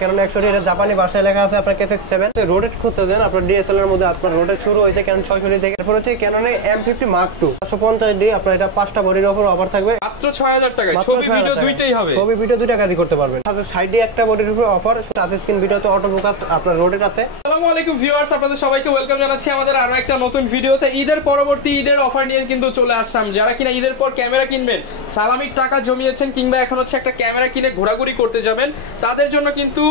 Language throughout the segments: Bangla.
Canon 100 এটা জাপানি ভাষায় লেখা আছে আপনার KX7 রোটেট খুঁজতে দেন আপনার DSLR এর মধ্যে আপনার রোটেট শুরু হয়েছে Canon 600 থেকে। এরপর হচ্ছে Canon M50 Mark II 550D আপনার এটা 5টা বডির উপর অফার থাকবে মাত্র 6000 টাকায়। ছবি ভিডিও দুইটাই হবে, ছবি ভিডিও দুইটা কাজই করতে পারবেন। সাইডে একটা বডির উপর অফার, টাচ স্ক্রিন ভিডিওতে অটো ফোকাস আপনার রোটেট আছে। আসসালামু আলাইকুম ভিউয়ার্স, আপনাদের সবাইকে ওয়েলকাম জানাচ্ছি আমাদের আরো একটা নতুন ভিডিওতে। ঈদের পরবর্তী ঈদের অফার নিয়ে কিন্তু চলে আসলাম। যারা কিনা ঈদের পর ক্যামেরা কিনবেন, সালামির টাকা জমিয়েছেন কিংবা এখন হচ্ছে একটা ক্যামেরা কিনে ঘোরাঘুরি করতে যাবেন, তাদের জন্য কিন্তু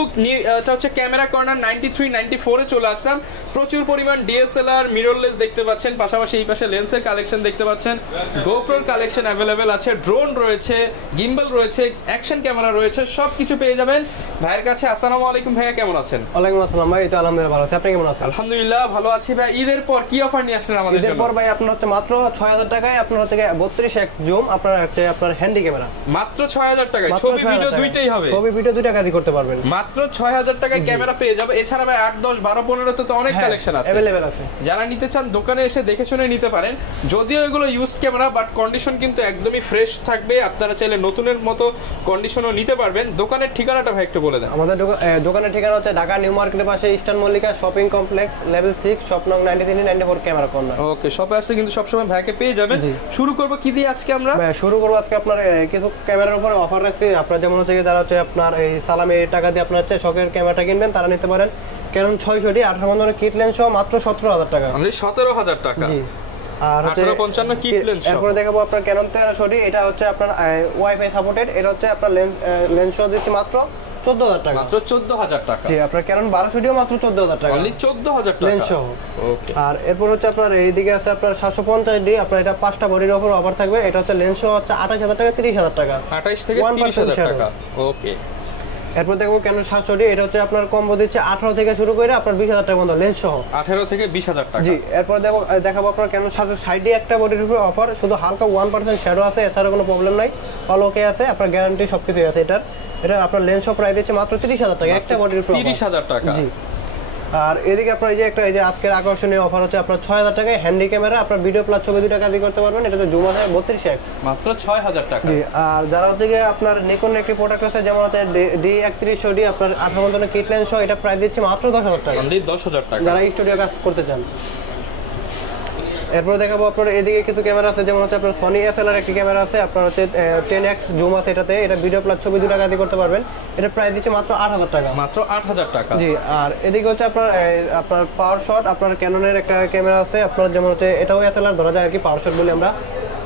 এটা হচ্ছে ক্যামেরা কর্নার 93-94 এ চলে আসলাম। প্রচুর পরিমাণ ডিএসএলআর মিররলেস দেখতে পাচ্ছেন, পাশাপাশি এই পাশে লেন্সের কালেকশন দেখতে পাচ্ছেন, গোপ্রোর কালেকশন অ্যাভেলেবেল আছে, ড্রোন রয়েছে, গিম্বল রয়েছে, অ্যাকশন ক্যামেরা রয়েছে, সবকিছু পেয়ে যাবেন ভাইয়ের কাছে। আসসালামু আলাইকুম ভাইয়া, কেমন আছেন? ওয়ালাইকুম আসসালাম ভাই, তো আলহামদুলিল্লাহ ভালো আছি, আপনি কেমন আছেন? আলহামদুলিল্লাহ ভালো আছি ভাই। ঈদের পর কি অফার নিয়ে আসলেন আমাদের জন্য? ঈদের পর ভাই আপনার হচ্ছে মাত্র 6000 টাকায় আপনার হচ্ছে 32x জুম আপনার হচ্ছে আপনার হ্যান্ডি ক্যামেরা মাত্র 6000 টাকায়। ছবি ভিডিও দুইটাই হবে, ছবি ভিডিও দুইটা কাজই করতে পারবেন। মাত্র 6000 টাকায় ক্যামেরা পেয়ে যাবে। এছাড়া ভাই 8 10 12 15 তো অনেক কালেকশন আছে, अवेलेबल আছে। যারা নিতে চান দোকানে এসে দেখে শুনে নিতে পারেন। যদিও এগুলো ইউজড ক্যামেরা, বাট কন্ডিশন কিন্তু একদমই ফ্রেশ থাকবে। আপনারা চাইলে নতুনের মতো কন্ডিশনও নিতে পারবেন। দোকানের ঠিকানাটা ভাই একটু বলে দেন। আমাদের দোকানের ঠিকানা হচ্ছে ঢাকা নিউ মার্কেটের পাশে eastern Mallika shopping complex level 6 shop নং 93-94 ক্যামেরা কর্নার। ওকে, শপে আসলে কিন্তু সবসময় ভাইকে পেয়ে যাবেন। শুরু করব কি দিয়ে আজকে আমরা? শুরু করব আজকে আপনার কিছু ক্যামেরার উপর অফার রাখছি। আপনারা যেমন হচ্ছে যারা হচ্ছে আপনার এই সালামি টাকা দিয়ে আপনার হচ্ছে শখের ক্যামেরাটা কিনবেন তারা নিতে পারেন। Canon 600D 18 বন্ধনের কিট লেন্স সহ মাত্র 17000 টাকা। অনলি 17000 টাকা। জি। আর হচ্ছে 1855 কিট লেন্স। এরপর দেখাবো আপনার Canon 1300D, এটা হচ্ছে আপনার ওয়াইফাই সাপোর্টেড, এটা হচ্ছে আপনার লেন্স সহ দিচ্ছে মাত্র 14000 টাকা। মাত্র 14000 টাকা। জি, আপনার Canon 1200D ও মাত্র 14000 টাকা। অনলি 14000 টাকা লেন্স সহ। ওকে। আর এরপর হচ্ছে আপনার এইদিকে আছে আপনার 750D আপনার এটা 5টা বডির উপর অফার থাকবে। এটা হচ্ছে লেন্স সহ হচ্ছে 28000 টাকা 30000 টাকা। 28 থেকে 30000 টাকা। ওকে। এরপর দেখো Canon 700D, এটা হচ্ছে আপনার কম্বো দিচ্ছে 18 থেকে শুরু করে আপনার 20000 টাকা পর্যন্ত লেন্স সহ। 18 থেকে 20000 টাকা। জি। এরপর দেখাবো আপনার Canon 760D একটা বডির উপর অফার, শুধু হালকা 1% শ্যাডো আছে, এছাড়া কোনো প্রবলেম নাই, অল ওকে আছে, আপনার গ্যারান্টি সবকিছু আছে। এটা আপনার লেন্স সহ প্রাইস দিচ্ছে মাত্র 30000 টাকা একটা বডির উপর। 30000 টাকা। জি। আর এদিকে আপনার এই যে আজকের আকর্ষণীয় অফার হচ্ছে আপনার 6000 টাকায় হ্যান্ডি ক্যামেরা, আপনার ভিডিও প্লাস ছবি দুটো কাজই করতে পারবেন। এটাতে জুম আছে 32x মাত্র 6000 টাকা। জি। আর যারা হচ্ছে আপনার নিকন একটি প্রোডাক্ট আছে যেমন হচ্ছে D3100D আপনার 18 বন্ধনের কিট লেন্স সহ, এটা প্রাইস দিচ্ছে মাত্র 10000 টাকা। অনলি 10000 টাকা যারা স্টুডিও কাজ করতে চান। এরপর দেখাবো আপনার এদিকে কিছু ক্যামেরা আছে যেমন হচ্ছে আপনার Sony SLR একটি ক্যামেরা আছে, আপনার হচ্ছে 10x জুম আছে এটাতে, এটা ভিডিও প্লাস ছবি দুটো কাজই করতে পারবেন। এটা প্রাইস দিচ্ছে মাত্র 8000 টাকা। মাত্র 8000 টাকা। জি। আর এদিকে হচ্ছে আপনার পাওয়ার শট, আপনার ক্যাননের একটা ক্যামেরা আছে আপনার যেমন হচ্ছে এটাও SLR ধরা যায় আর কি, পাওয়ার শট বলি আমরা।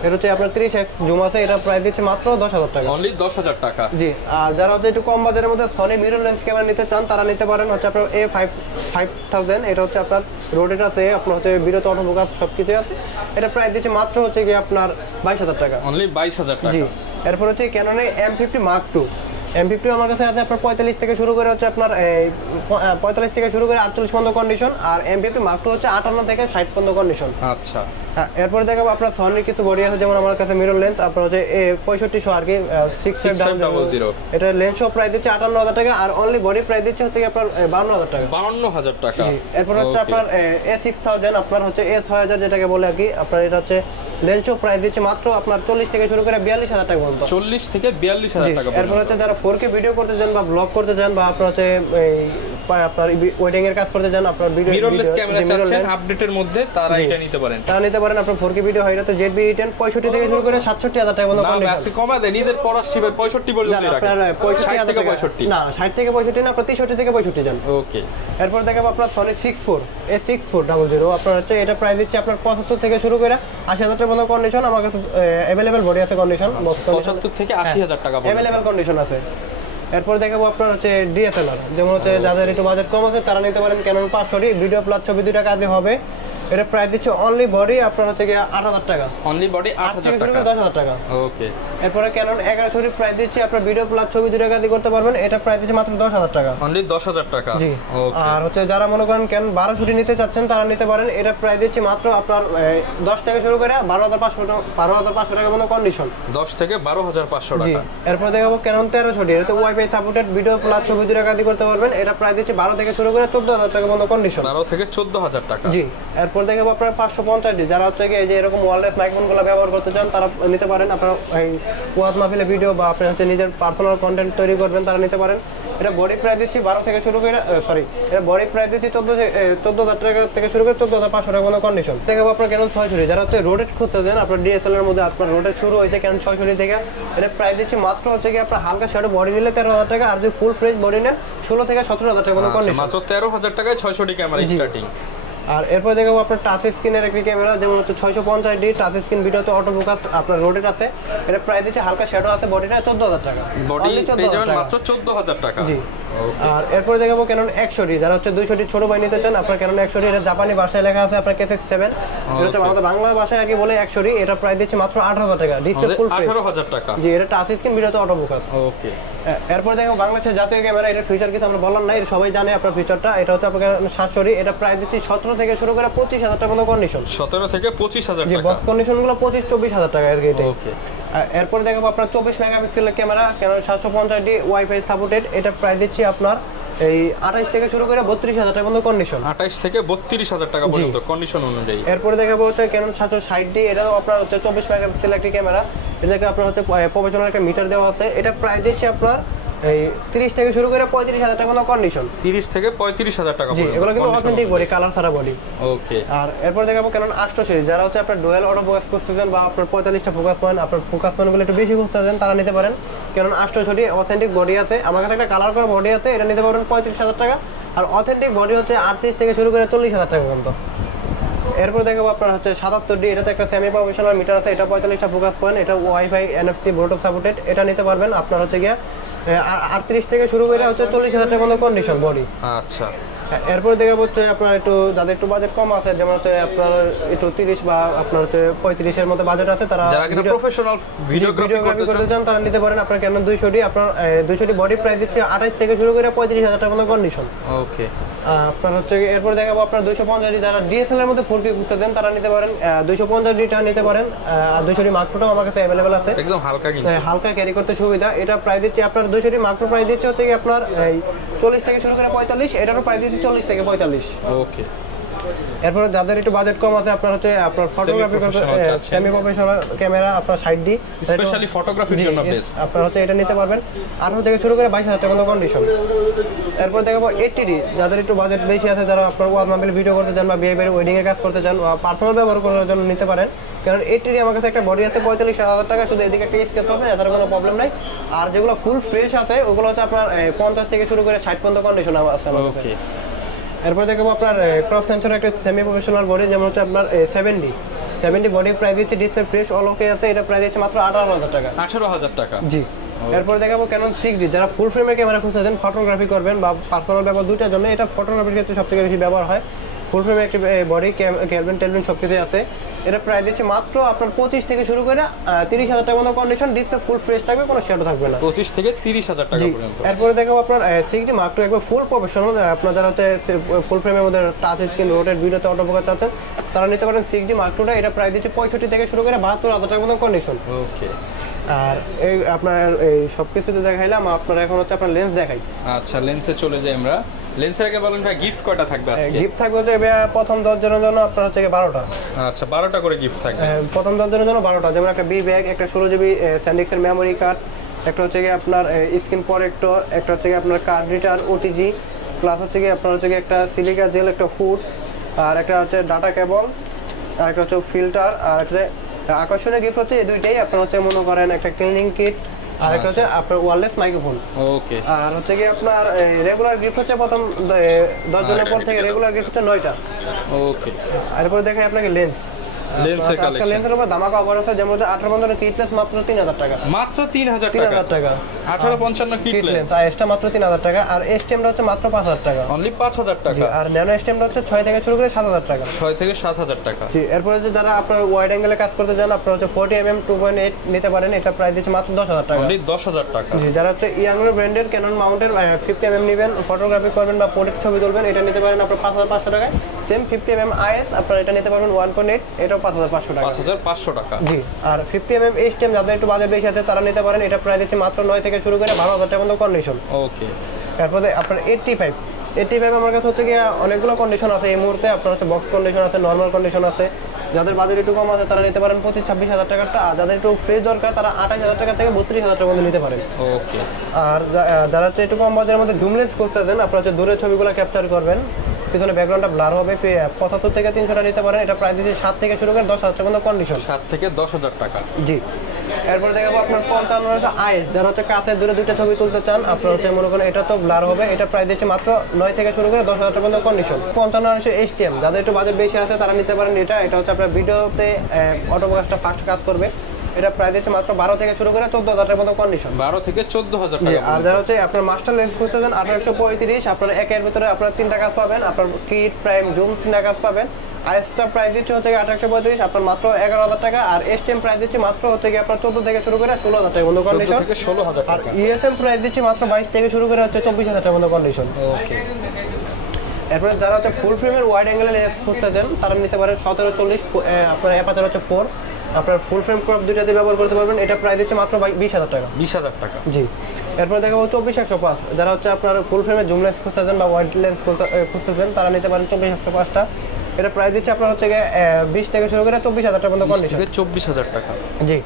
এটা হচ্ছে আপনার 30x জুম আছে, এটা প্রাইস দিচ্ছে মাত্র 10000 টাকা। অনলি 10000 টাকা। জি। আর যারা হচ্ছে একটু কম বাজারের মধ্যে Sony মিরর লেন্স ক্যামেরা নিতে চান তারা নিতে পারেন হচ্ছে আপনার A5000, এটা হচ্ছে আপনার রোটেট আছে, আপনার হচ্ছে ভিডিওতে অটো ফোকাস সবকিছু আছে। এটা প্রাইস দিচ্ছে মাত্র হচ্ছে কি আপনার 22000 টাকা। অনলি 22000 টাকা। জি। এরপর হচ্ছে Canon M50 Mark II। M50 আমার কাছে আছে আপনার 45 থেকে শুরু করে হচ্ছে আপনার 45 থেকে শুরু করে 48 পর্যন্ত কন্ডিশন, আর M50 Mark II হচ্ছে 58 থেকে 60 পর্যন্ত কন্ডিশন। আচ্ছা। এরপর দেখাবো আপনার Sony কিছু বডি আছে যেমন আমার কাছে মিরর লেন্স আপনার হচ্ছে 6500 আর কি 6500, এটা লেন্স সহ প্রাইস দিচ্ছে 58000 টাকা, আর অনলি বডি প্রাইস দিচ্ছে হচ্ছে আপনার 52000 টাকা। 52000 টাকা। এরপর হচ্ছে আপনার A6000 আপনার হচ্ছে A6000 যেটাকে বলে আর কি, আপনার এটা হচ্ছে লেন্স সহ প্রাইস দিচ্ছে মাত্র আপনার 40 থেকে শুরু করে 42000 টাকা পর্যন্ত। 40 থেকে 42000 টাকা। এরপর হচ্ছে যারা 4K ভিডিও করতে চান বা ব্লগ করতে চান বা আপনার হচ্ছে আপনার ওয়েডিং এর কাজ করতে চান, আপনার ভিডিও মিররলেস ক্যামেরা চাচ্ছেন আপডেটের মধ্যে, তারা এটা নিতে পারেন। আপনার 4K ভিডিও হয় এটাতে ZV-E10 65 থেকে শুরু করে 67000 টাকা পর্যন্ত কন্ডিশন। না আজকে কমা দেন, ঈদের পর আসবে 65 পর্যন্ত রাখেন। আপনার 60 থেকে 65 না 60 থেকে 65 না, আপনার 63 থেকে 65 যান। ওকে। এরপর দেখাবো আপনার Sony A6400, আপনার হচ্ছে এটা প্রাইস দিচ্ছে আপনার 75 থেকে শুরু করে 80000 টাকা পর্যন্ত কন্ডিশন। আমার কাছে अवेलेबल বডি আছে কন্ডিশন 75 থেকে 80000 টাকা পর্যন্ত अवेलेबल কন্ডিশন আছে। এরপর দেখাবো আপনার হচ্ছে DSLR, যেমন হচ্ছে যাদের একটু বাজেট কম আছে তারা নিতে পারেন Canon 500D, ভিডিও প্লাস ছবি দুটো কাজে হবে। এটা প্রাইস দিচ্ছে অনলি বডি আপনার হচ্ছে 8000 টাকা। অনলি বডি 8000 টাকা। 10000 টাকা। ওকে। এরপর Canon 1100D প্রাইস দিচ্ছে আপনার ভিডিও প্লাস ছবি দুটো কাজই করতে পারবেন। এটা প্রাইস দিচ্ছে মাত্র 10000 টাকা। অনলি 10000 টাকা। জি। ওকে। আর হচ্ছে যারা মনে করেন Canon 1200D নিতে চাচ্ছেন তারা নিতে পারেন। এটা প্রাইস দিচ্ছে মাত্র আপনার 10 থেকে শুরু করে 12500 টাকা পর্যন্ত কন্ডিশন। 10 থেকে 12500 টাকা। এরপর দেখাবো Canon 1300D, এটা ওয়াইফাই সাপোর্টেড, ভিডিও প্লাস ছবি দুটো কাজই করতে পারবেন। এটা প্রাইস দিচ্ছে 12 থেকে শুরু করে 14000 টাকা পর্যন্ত কন্ডিশন। 12 থেকে 14000 টাকা। জি। এরপর দেখাবো আপনার 550D, যারা হচ্ছে এই যে এরকম ওয়্যারলেস মাইক্রোফোনগুলো ব্যবহার করতে চান তারা নিতে পারেন। আপনার ওয়াজ মাহফিলে ভিডিও বা আপনি হচ্ছে নিজের পার্সোনাল কন্টেন্ট তৈরি করবেন তারা নিতে পারেন। এটা বডি প্রাইস দিচ্ছি 12 থেকে শুরু করে এটা বডি প্রাইস দিচ্ছি 14,000 টাকা থেকে শুরু করে 14,500 টাকা পর্যন্ত কন্ডিশন। দেখাবো আপনার ক্যানন 660 যারা হচ্ছে রোডেড খুঁজতেছেন, আপনার ডিএসএলআর এর মধ্যে আপনার রোডেড শুরু হয়েছে ক্যানন 660 থেকে। এটা প্রাইস দিচ্ছি মাত্র হচ্ছে কি আপনার হালকা শ্যাডো বডি নিলে 13,000 টাকা, আর যদি ফুল ফ্রেশ বডি নেন 16 থেকে 17,000 টাকা পর্যন্ত কন্ডিশন। মাত্র 13,000 টাকায় 600 ক্যামেরা স্টার্টিং। আর এরপর দেখাবো আপনার টাচ স্ক্রিনের একটি ক্যামেরা, যেমন হচ্ছে 650D টাচ স্ক্রিন, ভিডিওতে অটো ফোকাস, আপনার রোডেড আছে। এটা প্রাইস দিচ্ছে হালকা শ্যাডো আছে, বডিটা 14,000 টাকা, বডি পেয়ে যাবেন মাত্র 14,000 টাকা। জি। আর এরপর দেখাবো ক্যানন 100D যারা হচ্ছে 200D ছোট ভাই নিতে চান, আপনার ক্যানন 100D, এটা জাপানি ভাষায় লেখা আছে আপনার KX7, এটা হচ্ছে আমাদের বাংলা ভাষায় আগে বলে 100D। এটা প্রাইস দিচ্ছে মাত্র 18,000 টাকা, ডিসপ্লে ফুল ফ্রেশ 18,000 টাকা। জি, এটা টাচ স্ক্রিন, ভিডিওতে অটো ফোকাস। ওকে। এরপর দেখো বাংলাদেশের জাতীয় ক্যামেরা, এটা ফিচার কিছু আমরা বললাম না, এটা সবাই জানে আপনার ফিচারটা। এটা হচ্ছে আপনার 700D, এটা প্রাইস দিচ্ছি 17 থেকে শুরু করে 25,000 টাকা পর্যন্ত কন্ডিশন। 17 থেকে 25,000 টাকা। বক্স কন্ডিশন গুলো 25-24,000 টাকা এর গেটে। ওকে। এরপর দেখাবো আপনার 24 মেগাপিক্সেলের camera, Canon 750D WiFi supported. এটা প্রাইস দিচ্ছি আপনার এই 28 থেকে শুরু করে 32,000 টাকা পর্যন্ত কন্ডিশন। 28 থেকে 32,000 টাকা পর্যন্ত কন্ডিশন অনুযায়ী। এরপরে দেখাবো হচ্ছে ক্যানন 760D, এটাও আপনার হচ্ছে 24 মেগাপিক্সেলের একটি ক্যামেরা। এটাকে আপনার হচ্ছে প্রফেশনাল একটা মিটার দেওয়া আছে। এটা প্রাইস দিচ্ছে আপনার এই 30 থেকে শুরু করে 35,000 টাকা পর্যন্ত কন্ডিশন। 30 থেকে 35,000 টাকা পর্যন্ত। এগুলো কিন্তু অথেন্টিক বডি, কালার ছাড়া বডি। ওকে। আর এরপর দেখাবো ক্যানন 800 সিরিজ, যারা হচ্ছে আপনার ডুয়াল অটো ফোকাস খুঁজতেছেন বা আপনার 45টা ফোকাস পয়েন্ট, আপনার ফোকাস পয়েন্টগুলো একটু বেশি খুঁজতেছেন, তারা নিতে পারেন। ক্যানন 800 অথেন্টিক বডি আছে, আমার কাছে একটা কালার করা বডি আছে, এটা নিতে পারেন 35,000 টাকা। আর অথেন্টিক বডি হচ্ছে 38 থেকে শুরু করে 40,000 টাকা পর্যন্ত। এরপর দেখাবো আপনার হচ্ছে 77D, এটাতে একটা সেমি প্রফেশনাল মিটার আছে, এটা 45টা ফোকাস পয়েন্ট, এটা ওয়াইফাই NFC ব্লুটুথ সাপোর্টেড। এটা নিতে পারবেন আপনার হচ্ছে গিয়া 38 থেকে শুরু করে হচ্ছে 40,000 টাকা পর্যন্ত কন্ডিশন বডি। আচ্ছা। এরপর দেখাবো হচ্ছে আপনার একটু যাদের একটু বাজেট কম আছে, যেমন হচ্ছে আপনার একটু 30 বা আপনার হচ্ছে 35 এর মধ্যে বাজেট আছে, তারা যারা কিনা প্রফেশনাল ভিডিওগ্রাফি করতে চান তারা নিতে পারেন। আপনার ক্যানন 200D, আপনার 200D বডি প্রাইস দিচ্ছে 28 থেকে শুরু করে 35,000 টাকা পর্যন্ত কন্ডিশন। ওকে। আপনার হচ্ছে এরপর দেখাবো আপনার 250D, যারা DSLR এর মধ্যে 4K বুঝতে দেন তারা নিতে পারেন, 250D টা নিতে পারেন। আর 200D Mark II আমার কাছে अवेलेबल আছে, একদম হালকা, কিন্তু হালকা ক্যারি করতে সুবিধা। এটা প্রাইস দিচ্ছে আপনার 200D Mark II প্রাইস দিচ্ছে হচ্ছে কি আপনার এই 40 থেকে শুরু করে 45, এটারও প্রাইস দিচ্ছে 40 থেকে 45। ওকে। এরপর যাদের একটু বাজেট কম আছে, আপনার হচ্ছে আপনার ফটোগ্রাফি সেমি প্রফেশনাল ক্যামেরা, আপনার 60D স্পেশালি ফটোগ্রাফির জন্য বেস্ট, আপনার হচ্ছে এটা নিতে পারবেন 18 থেকে শুরু করে 22,000 টাকা পর্যন্ত কন্ডিশন। এরপর দেখাবো 80D, যাদের একটু বাজেট বেশি আছে, যারা আপনার ওয়াজ মাহফিল ভিডিও করতে চান বা বিয়ে বাড়ি ওয়েডিং এর কাজ করতে চান বা পার্সোনাল ব্যবহার করার জন্য নিতে পারেন। কারণ 80D আমার কাছে একটা বডি আছে 45,000 টাকা, শুধু এদিকে একটা স্কেচ হবে, এটার কোনো প্রবলেম নাই। আর যেগুলো ফুল ফ্রেশ আছে ওগুলো হচ্ছে আপনার 50 থেকে শুরু করে 60 পর্যন্ত কন্ডিশন আছে আমার কাছে। এরপর দেখাবো আপনার ক্রস সেন্সর একটা সেমি প্রফেশনাল বডি, যেমন হচ্ছে আপনার 70D বডি প্রাইস দিচ্ছে, ডিসপ্লে ফ্রেশ অল ওকে আছে, এটা প্রাইস দিচ্ছে মাত্র 18,000 টাকা। 18,000 টাকা। জি। এরপর দেখাবো ক্যানন 6D, যারা ফুল ফ্রেমের ক্যামেরা খুঁজছেন, ফটোগ্রাফি করবেন বা পার্সোনাল ব্যবহার দুইটার জন্য, এটা ফটোগ্রাফির ক্ষেত্রে সবথেকে বেশি ব্যবহার হয়। ফুল ফ্রেমে একটি বডি, ক্যালভিন টেলভিন সবকিছু আছে। এটা প্রাইস দিচ্ছে মাত্র আপনার 25 থেকে শুরু করে 30,000 টাকা পর্যন্ত কন্ডিশন, ডিসপ্লে ফুল ফ্রেশ থাকবে, কোনো শ্যাডো থাকবে না। 25 থেকে 30,000 টাকা পর্যন্ত। এরপরে দেখাবো আপনার 6D Mark II, একবার ফুল প্রফেশনাল, আপনার যারা হচ্ছে ফুল ফ্রেমের মধ্যে টাচ স্ক্রিন, রোটেট, ভিডিওতে অটো ফোকাস আছে, তারা নিতে পারেন 6D Mark II। এটা প্রাইস দিচ্ছে 65 থেকে শুরু করে 72,000 টাকা পর্যন্ত কন্ডিশন। ওকে। আর এই আপনার এই সবকিছুতে দেখাইলাম, আপনার এখন হচ্ছে আপনার লেন্স দেখাই। আচ্ছা, লেন্সে চলে যাই আমরা। লেন্সের আগে বলেন ভাই, গিফট কয়টা থাকবে আজকে? গিফট থাকবে হচ্ছে প্রথম 10 জনের জন্য আপনার হচ্ছে 12টা। আচ্ছা, 12টা করে গিফট থাকবে। প্রথম 10 জনের জন্য 12টা, যেমন একটা বি ব্যাগ, একটা 16GB স্যান্ডিক্সের মেমোরি কার্ড, একটা হচ্ছে কি আপনার স্ক্রিন প্রটেক্টর, একটা হচ্ছে কি আপনার কার্ড রিটার OTG, প্লাস হচ্ছে কি আপনার হচ্ছে কি একটা সিলিকা জেল, একটা হুড, আর একটা হচ্ছে ডাটা কেবল, আর একটা হচ্ছে ফিল্টার, আর একটা আকর্ষণীয় গিফট হচ্ছে এই দুইটাই। আপনার হচ্ছে মনে করেন একটা ক্লিনিং কিট, আর একটা হচ্ছে আপনার ওয়্যারলেস মাইক্রোফোন। ওকে। আর হচ্ছে কি আপনার রেগুলার গিফট হচ্ছে প্রথম 10 জনের পর থেকে রেগুলার গিফট হচ্ছে 9টা। ওকে। এরপর দেখাই আপনাকে লেন্স। লেন্সের কালেকশন, লেন্সের উপর ধামাকা অফার আছে, যেমন হচ্ছে 18 বন্ধনের কিট লেন্স মাত্র 3,000 টাকা। মাত্র 3,000 টাকা। 1855 কিট লেন্স, আর এসটা মাত্র 3,000 টাকা। আর এসটিএমটা হচ্ছে মাত্র 5,000 টাকা, অনলি 5,000 টাকা। আর ন্যানো এসটিএমটা হচ্ছে 6 থেকে শুরু করে 7,000 টাকা। 6 থেকে 7,000 টাকা। জি। এরপরে যে যারা আপনার ওয়াইড অ্যাঙ্গেলে কাজ করতে চান, আপনারা হচ্ছে 40mm 2.8 নিতে পারেন, এটা প্রাইস দিচ্ছে মাত্র 10,000 টাকা, অনলি 10,000 টাকা। জি। যারা হচ্ছে ইয়াংর ব্র্যান্ডের ক্যানন মাউন্টের 50mm নেবেন, ফটোগ্রাফি করবেন বা পোর্ট্রেট ছবি তুলবেন, এটা নিতে পারেন আপনার 5,500 টাকায়। সেম 50mm IS আপনারা এটা নিতে পারবেন 1.8, এটাও 5,500 টাকা। 5,500 টাকা। জি। আর 50mm HTM যাদের একটু বাজেট বেশি আছে তারা নিতে পারেন, এটা প্রাইস দিচ্ছে মাত্র 9 থেকে শুরু করে 12,000 টাকা পর্যন্ত কন্ডিশন। ওকে। তারপরে আপনার 85 আমার কাছে হচ্ছে কি অনেকগুলো কন্ডিশন আছে এই মুহূর্তে। আপনার হচ্ছে বক্স কন্ডিশন আছে, নরমাল কন্ডিশন আছে, যাদের বাজেট একটু কম আছে তারা নিতে পারেন 25-26 হাজার টাকাটা, আর যাদের একটু ফ্রেশ দরকার তারা 28,000 টাকা থেকে 32,000 টাকার মধ্যে নিতে পারেন। ওকে। আর যারা হচ্ছে একটু কম বাজেটের মধ্যে জুম লেন্স করতেছেন, আপনারা হচ্ছে দূরের ছবিগুলো ক্যাপচার করবেন, পিছনে ব্যাকগ্রাউন্ডটা ব্লার হবে, 75 থেকে 300 নিতে পারেন। এটা প্রাইস দিচ্ছে 7 থেকে শুরু করে 10,000 টাকা পর্যন্ত কন্ডিশন। 7 থেকে 10,000 টাকা। জি। এরপরে দেখাবো আপনার 55 আইএস, যারা হচ্ছে কাছে দূরে দুইটা ছবি তুলতে চান, আপনার হচ্ছে মনে করেন এটা তো ব্লার হবে, এটা প্রাইস দিচ্ছে মাত্র 9 থেকে শুরু করে 10,000 টাকা পর্যন্ত কন্ডিশন। 55 HTM, যাদের একটু বাজেট বেশি আছে তারা নিতে পারেন এটা। এটা হচ্ছে আপনার ভিডিওতে অটোফোকাসটা ফাস্ট কাজ করবে। এটা প্রাইস দিচ্ছে মাত্র 12 থেকে শুরু করে 14,000 টাকা পর্যন্ত কন্ডিশন। 12 থেকে 14,000 টাকা। আর যারা হচ্ছে আপনার মাস্টার লেন্স খুঁজতেছেন 1835, আপনার একের ভিতরে আপনার 3টা কাজ পাবেন, আপনার কিট প্রাইম জুম 3টা কাজ পাবেন। আইএসটা প্রাইস দিচ্ছে হচ্ছে 1835, আপনার মাত্র 11,000 টাকা। আর এসটিএম প্রাইস দিচ্ছে মাত্র হচ্ছে আপনার 14 থেকে শুরু করে 16,000 টাকা পর্যন্ত কন্ডিশন। 14 থেকে 16,000 আর টাকা। ইএসএম প্রাইস দিচ্ছে মাত্র 22 থেকে শুরু করে হচ্ছে 24,000 টাকা পর্যন্ত কন্ডিশন। ওকে। এরপরে যারা হচ্ছে ফুল ফ্রেমের ওয়াইড অ্যাঙ্গেলের লেন্স খুঁজতেছেন তারা নিতে পারেন 1740, আপনার অ্যাপারচার হচ্ছে 4, আপনার ফুল ফ্রেম ক্রপ দুইটাতে ব্যবহার করতে পারবেন। এটা প্রাইস দিচ্ছে মাত্র 20,000 টাকা। 20,000 টাকা। জি। এরপরে দেখাবো 24-105, যারা হচ্ছে আপনার ফুল ফ্রেমের জুম লেন্স খুঁজতেছেন বা ওয়াইড লেন্স খুঁজতেছেন তারা নিতে পারেন 24-105টা। এটা প্রাইস দিচ্ছে আপনার হচ্ছে 20 থেকে শুরু করে 24,000 টাকা পর্যন্ত কন্ডিশন। 24,000 টাকা। জি।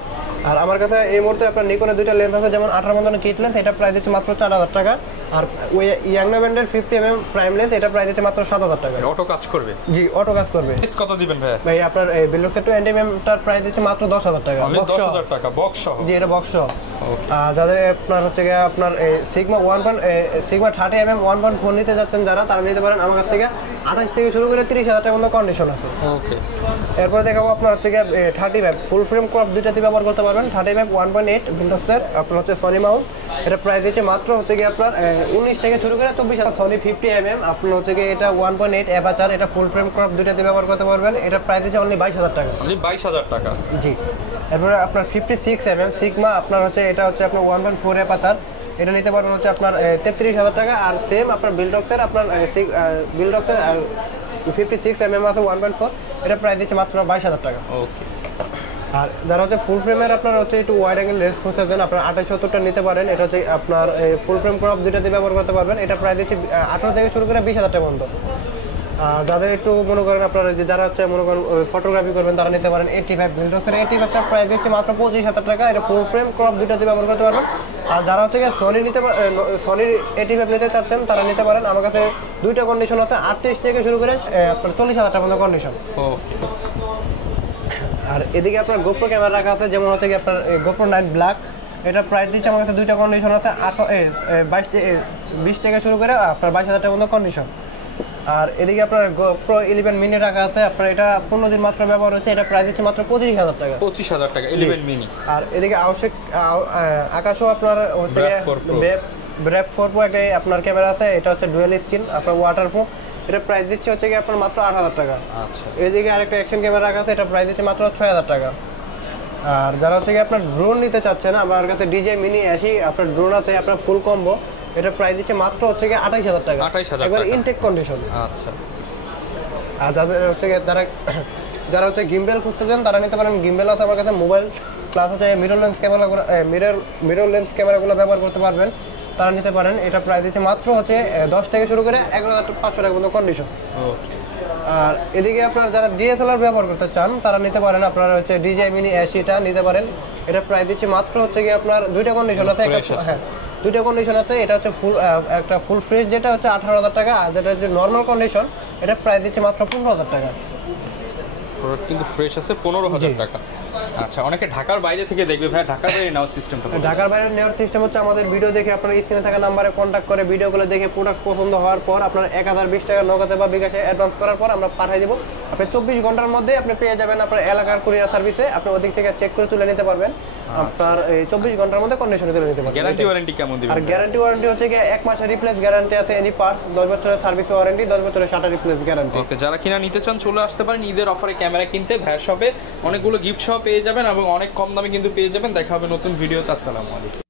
আর আমার কাছে এই মুহূর্তে আপনার নিকনের দুইটা লেন্স আছে, যেমন 18 মতন কিট লেন্স, এটা প্রাইস দিচ্ছে মাত্র 4,000 টাকা। আর ওই ইয়াংনা ব্র্যান্ডের 50mm প্রাইম লেন্স, এটা প্রাইস দিচ্ছে মাত্র 7,000 টাকা। অটো কাজ করবে? জি, অটো কাজ করবে। কত দিবেন ভাই? ভাই আপনার বিলবক্সের 20mm টার প্রাইস দিচ্ছে মাত্র 10,000 টাকা। 10,000 টাকা বক্স সহ? জি, এটা বক্স সহ। ওকে। আর যাদের আপনার হচ্ছে আপনার সিগমা 30mm 1.4 নিতে যাচ্ছেন যারা, তারা নিতে পারেন আমার কাছ থেকে 28 থেকে শুরু করে 30,000 টাকা পর্যন্ত কন্ডিশন আছে। ওকে। এরপরে দেখাবো আপনার হচ্ছে 35 ফুল ফ্রেম ক্রপ দুইটাতে ব্যবহার করতে পারবেন। 35 1.8 বিলবক্সের আপনার হচ্ছে সনি মাউন্ট, এটা প্রাইস দিচ্ছে মাত্র হচ্ছে আপনার 19 থেকে শুরু করে 24,000। সনি 50mm আপনার হচ্ছে এটা 1.8 অ্যাপারচার, এটা ফুল ফ্রেম ক্রপ দুইটাতে ব্যবহার করতে পারবেন। এটা প্রাইস দিচ্ছে অনলি 22,000 টাকা। অনলি 22,000 টাকা। জি। এরপরে আপনার 56mm সিগমা, আপনার হচ্ছে এটা হচ্ছে আপনার 1.4 অ্যাপারচার, এটা নিতে পারবেন হচ্ছে আপনার 33,000 টাকা। আর সেম আপনার বিলডক্সের আপনার বিলডক্সের 56mm আছে 1.4, এটা প্রাইস দিচ্ছে মাত্র 22,000 টাকা। ওকে। আর যারা হচ্ছে ফুল ফ্রেমের আপনার হচ্ছে একটু ওয়াইড অ্যাঙ্গেল লেন্স খুঁজতেছেন, আপনার 28-70টা নিতে পারেন। এটা হচ্ছে আপনার ফুল ফ্রেম ক্রপ দুইটাতে ব্যবহার করতে পারবেন। এটা প্রাইস দিচ্ছে 18 থেকে শুরু করে 20,000 টাকা পর্যন্ত। আর যাদের একটু মনে করেন আপনারা যারা হচ্ছে মনে করেন ফটোগ্রাফি করবেন তারা নিতে পারেন 85 বিলডক্সের 85টা প্রাইস দিচ্ছে মাত্র 25,000 টাকা। এটা ফুল ফ্রেম ক্রপ দুইটাতে ব্যবহার করতে পারবেন। আর যারা হচ্ছে সনি নিতে সনির 85 নিতে চাচ্ছেন তারা নিতে পারেন। আমার কাছে দুইটা কন্ডিশন আছে, 38 থেকে শুরু করে আপনার 40,000 টাকা পর্যন্ত কন্ডিশন। ওকে। আর এদিকে আপনার গোপ্রো ক্যামেরা রাখা আছে, যেমন হচ্ছে আপনার গোপ্রো 9 ব্ল্যাক, এটা প্রাইস দিচ্ছে আমার কাছে দুইটা কন্ডিশন আছে, 20 থেকে শুরু করে আপনার 22,000 টাকা পর্যন্ত কন্ডিশন। আর এদিকে আপনার গোপ্রো 11 মিনি রাখা আছে, আপনার এটা 15 দিন মাত্র ব্যবহার হচ্ছে, এটা প্রাইস দিচ্ছে মাত্র 25,000 টাকা। 25,000 টাকা 11 মিনি। আর এদিকে আকাশও আপনার হচ্ছে ব্রেভ 4 Pro একটা আপনার ক্যামেরা আছে, এটা হচ্ছে ডুয়াল স্ক্রিন, আপনার ওয়াটারপ্রুফ, এটা প্রাইস দিচ্ছে হচ্ছে আপনার মাত্র 8,000 টাকা। আচ্ছা। এদিকে আরেকটা অ্যাকশন ক্যামেরা রাখা আছে, এটা প্রাইস দিচ্ছে মাত্র 6,000 টাকা। আর যারা হচ্ছে আপনার ড্রোন নিতে চাচ্ছেন, আমার কাছে DJI Mini 80 আপনার ড্রোন আছে, আপনার ফুল কম্বো, এটা প্রাইস দিচ্ছে মাত্র হচ্ছে 28,000 টাকা। 28,000 একবার টাকা ইনটেক কন্ডিশন। আচ্ছা। আর যাদের হচ্ছে যারা হচ্ছে গিম্বেল খুঁজতে চান তারা নিতে পারেন। গিম্বেল আছে আমার কাছে, মোবাইল প্লাস হচ্ছে মিরর লেন্স ক্যামেরাগুলো ব্যবহার করতে পারবেন, তারা নিতে পারেন। এটা প্রাইস দিচ্ছে মাত্র হচ্ছে 10 থেকে শুরু করে 11,500 টাকা পর্যন্ত কন্ডিশন। ওকে। আর এদিকে আপনারা যারা DSLR ব্যবহার করতে চান তারা নিতে পারেন, আপনারা হচ্ছে DJI Mini 80টা নিতে পারেন। এটা প্রাইস দিচ্ছে মাত্র হচ্ছে আপনার দুইটা কন্ডিশন আছে, হ্যাঁ দুইটা কন্ডিশন আছে। এটা হচ্ছে ফুল একটা ফুল ফ্রেশ যেটা হচ্ছে 18,000 টাকা, আর যেটা হচ্ছে নর্মাল কন্ডিশন এটা প্রাইস দিচ্ছে মাত্র 15,000 টাকা। প্রোডাক্ট কিন্তু ফ্রেশ আছে 15,000 টাকা। আচ্ছা, অনেকে ঢাকার বাইরে থেকে দেখবে ভাই, ঢাকার বাইরে নেওয়ার সিস্টেমটা? ঢাকার বাইরে নেওয়ার সিস্টেম হচ্ছে আমাদের ভিডিও দেখে আপনার স্ক্রিনে থাকা নাম্বারে কন্ট্যাক্ট করে ভিডিওগুলো দেখে প্রোডাক্ট পছন্দ হওয়ার পর আপনার 1020 টাকা নগদে বা বিকাশে অ্যাডভান্স করার পর আমরা পাঠিয়ে দেবো। আপনি 24 ঘন্টার মধ্যে আপনি পেয়ে যাবেন আপনার এলাকার কুরিয়ার সার্ভিসে, আপনি ওদিক থেকে চেক করে তুলে নিতে পারবেন। আপনার এই 24 ঘন্টার মধ্যে কন্ডিশনে তুলে নিতে পারবেন। গ্যারান্টি ওয়ারেন্টি কেমন দিবেন? আর গ্যারান্টি ওয়ারেন্টি হচ্ছে 1 মাসের রিপ্লেস গ্যারান্টি আছে এনি পার্টস, 10 বছরের সার্ভিস ওয়ারেন্টি, 10 বছরের শাটার রিপ্লেস গ্যারান্টি। ওকে, যারা কিনা নিতে চান চলে আসতে পারেন ঈদের অফারে ক্যামেরা কিনতে ভাইয়ের শপে। অনেকগুলো গিফট সহ পেয়ে যাবেন এবং অনেক কম দামে কিন্তু পেয়ে যাবেন। দেখা হবে নতুন ভিডিওতে। আসসালামু আলাইকুম।